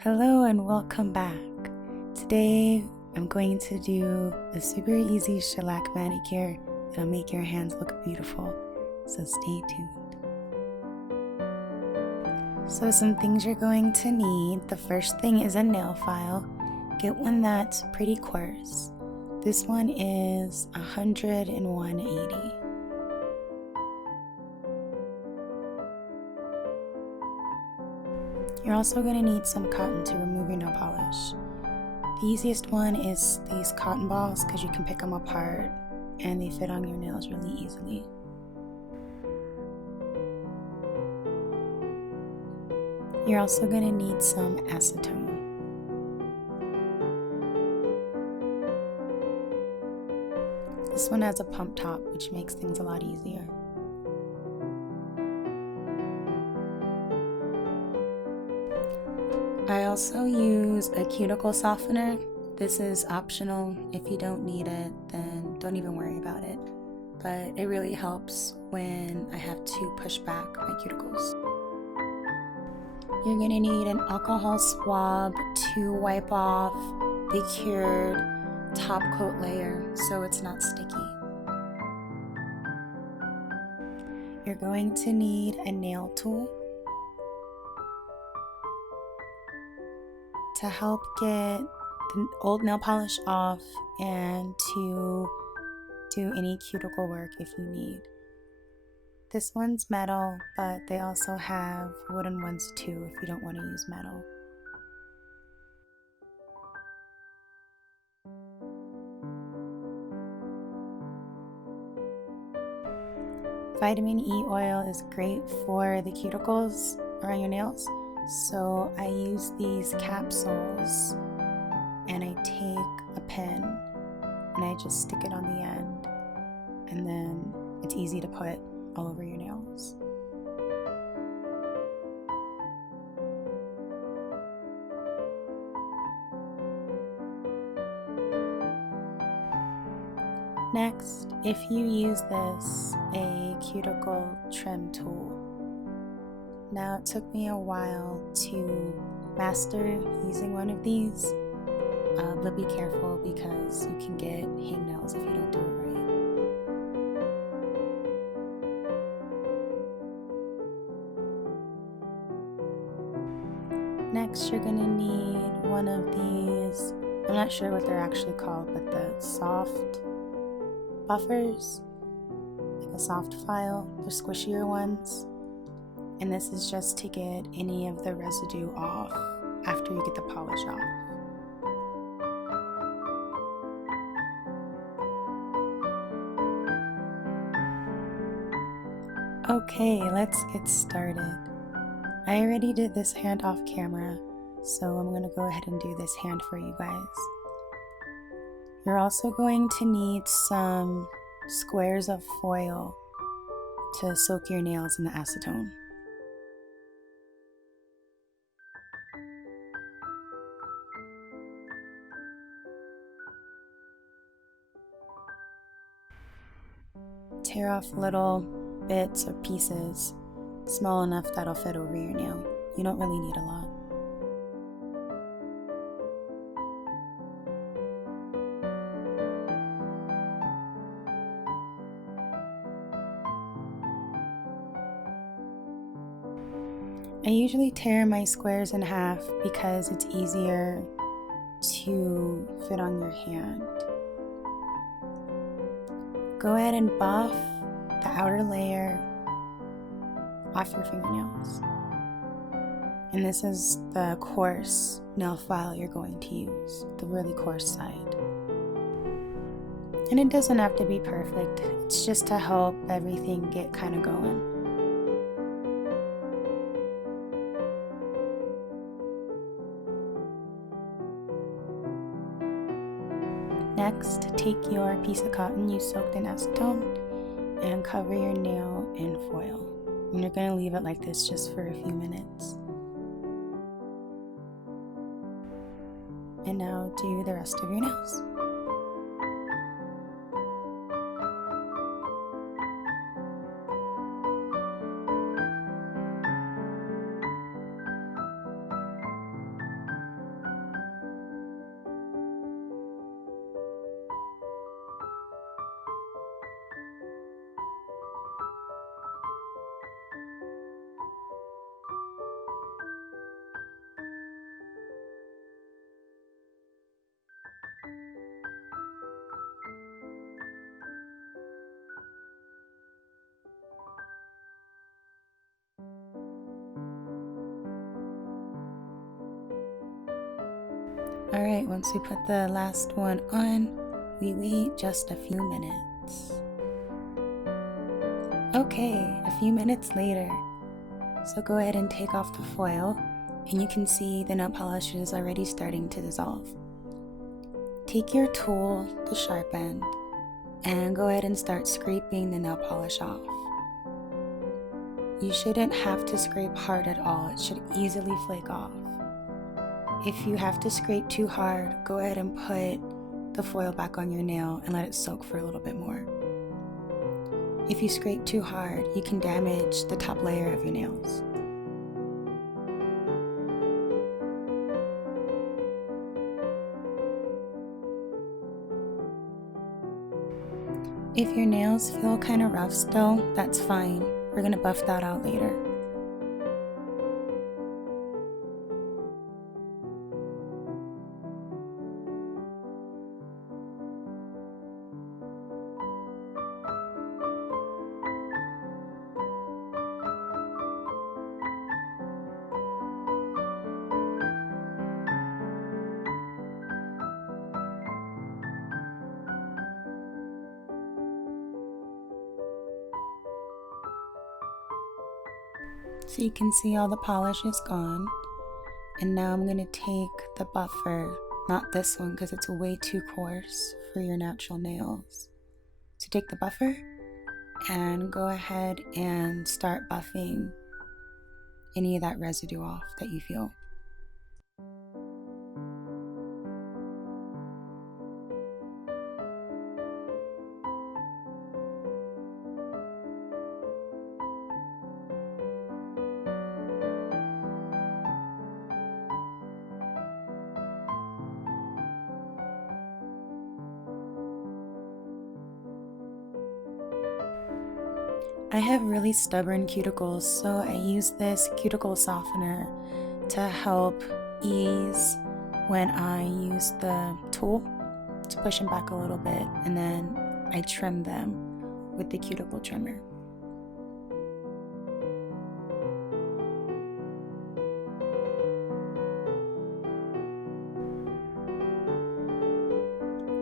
Hello and welcome back. Today I'm going to do a super easy shellac manicure that'll make your hands look beautiful, so stay tuned. So some things you're going to need. The first thing is a nail file. Get one that's pretty coarse. This one is 100 and 180. You're also going to need some cotton to remove your nail polish. The easiest one is these cotton balls because you can pick them apart and they fit on your nails really easily. You're also going to need some acetone. This one has a pump top, which makes things a lot easier. I also use a cuticle softener. This is optional. If you don't need it, then don't even worry about it. But it really helps when I have to push back my cuticles. You're going to need an alcohol swab to wipe off the cured top coat layer so it's not sticky. You're going to need a nail tool to help get the old nail polish off and to do any cuticle work if you need. This one's metal, but they also have wooden ones too if you don't want to use metal. Vitamin E oil is great for the cuticles around your nails, so I use these capsules and I take a pen and I just stick it on the end, and then it's easy to put all over your nails. Next, if you use this, a cuticle trim tool. Now it took me a while to master using one of these, but be careful because you can get hangnails if you don't do it right. Next, you're gonna need one of these, I'm not sure what they're actually called, but the soft buffers, like a soft file, they're squishier ones. And this is just to get any of the residue off after you get the polish off. Okay, let's get started. I already did this hand off camera, so I'm gonna go ahead and do this hand for you guys. You're also going to need some squares of foil to soak your nails in the acetone. Tear off little bits or pieces small enough that'll fit over your nail. You don't really need a lot. I usually tear my squares in half because it's easier to fit on your hand. Go ahead and buff the outer layer off your fingernails. And this is the coarse nail file you're going to use, the really coarse side. And it doesn't have to be perfect, it's just to help everything get kind of going. Next, take your piece of cotton you soaked in acetone and cover your nail in foil. And you're going to leave it like this just for a few minutes. And now do the rest of your nails. Alright, once we put the last one on, we wait just a few minutes. Okay, a few minutes later. So go ahead and take off the foil, and you can see the nail polish is already starting to dissolve. Take your tool, the sharp end, and go ahead and start scraping the nail polish off. You shouldn't have to scrape hard at all. It should easily flake off. If you have to scrape too hard, go ahead and put the foil back on your nail and let it soak for a little bit more. If you scrape too hard, you can damage the top layer of your nails. If your nails feel kind of rough still, that's fine. We're going to buff that out later. So you can see all the polish is gone. And now I'm going to take the buffer, not this one because it's way too coarse for your natural nails. So take the buffer and go ahead and start buffing any of that residue off that you feel. I have really stubborn cuticles, so I use this cuticle softener to help ease when I use the tool to push them back a little bit, and then I trim them with the cuticle trimmer.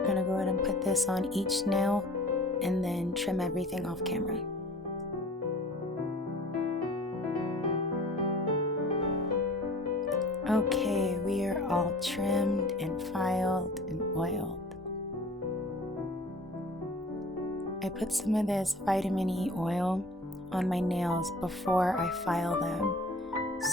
I'm gonna go ahead and put this on each nail and then trim everything off camera. Okay, we are all trimmed and filed and oiled. I put some of this vitamin E oil on my nails before I file them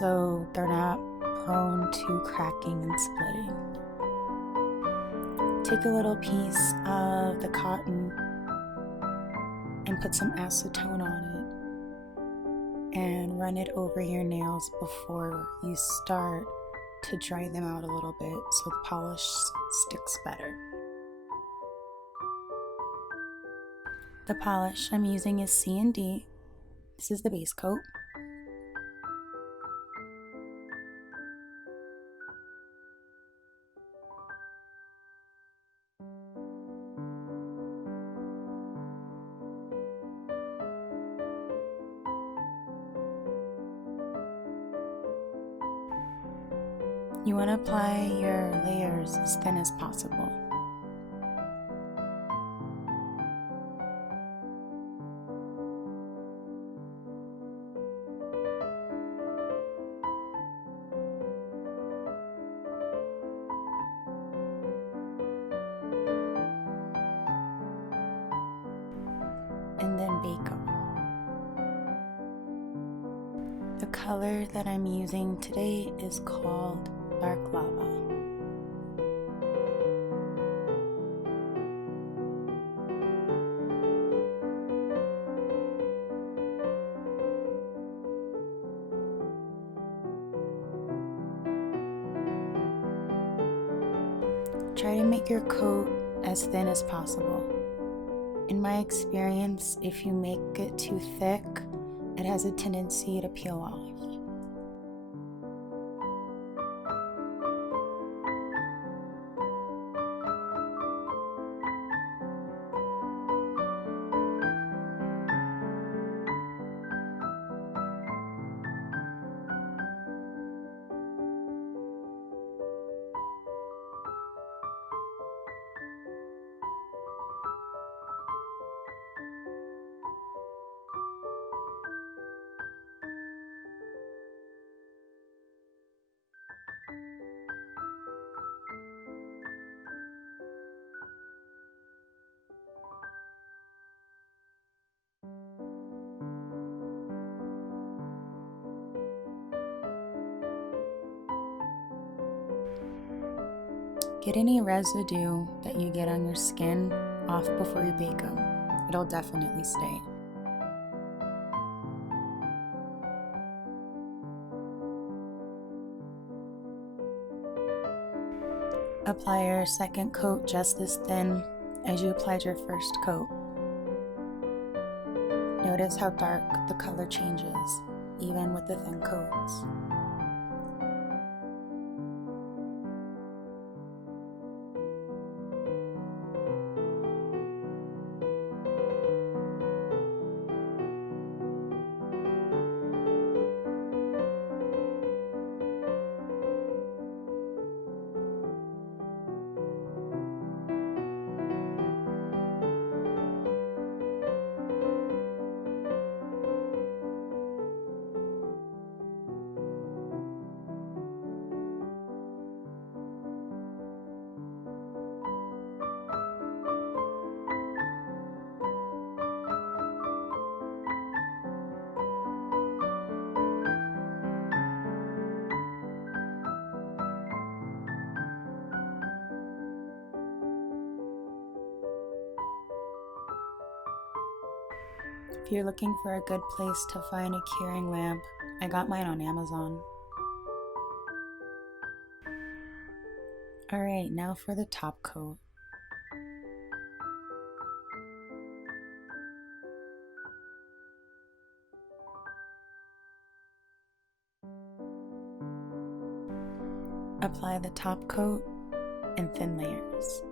so they're not prone to cracking and splitting. Take a little piece of the cotton and put some acetone on it and run it over your nails before you start to dry them out a little bit so the polish sticks better. The polish I'm using is C&D. This is the base coat. You want to apply your layers as thin as possible. And then bake them. The color that I'm using today is called Dark Lava. Try to make your coat as thin as possible. In my experience, if you make it too thick, it has a tendency to peel off. Get any residue that you get on your skin off before you bake them. It'll definitely stay. Apply your second coat just as thin as you applied your first coat. Notice how dark the color changes, even with the thin coats. If you're looking for a good place to find a curing lamp, I got mine on Amazon. Alright, now for the top coat. Apply the top coat in thin layers.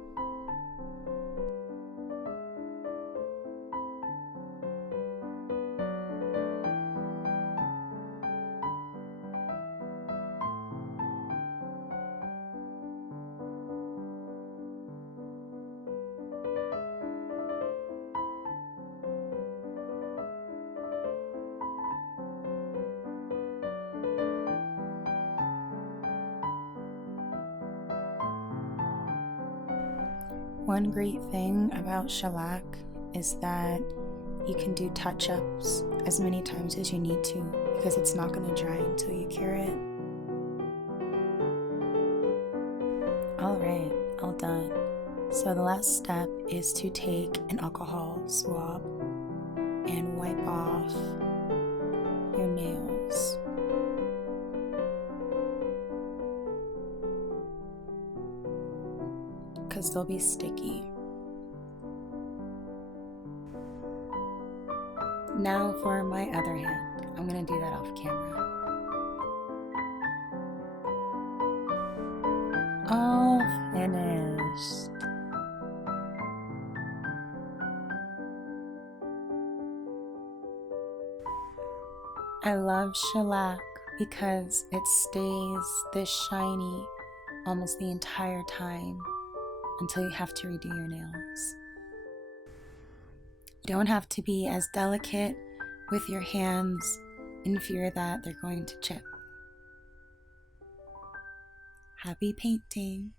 One great thing about shellac is that you can do touch-ups as many times as you need to because it's not going to dry until you cure it. Alright, all done. So the last step is to take an alcohol swab and wipe off your nails. Because they'll be sticky. Now for my other hand. I'm going to do that off camera. All finished. I love shellac because it stays this shiny almost the entire time until you have to redo your nails. You don't have to be as delicate with your hands in fear that they're going to chip. Happy painting!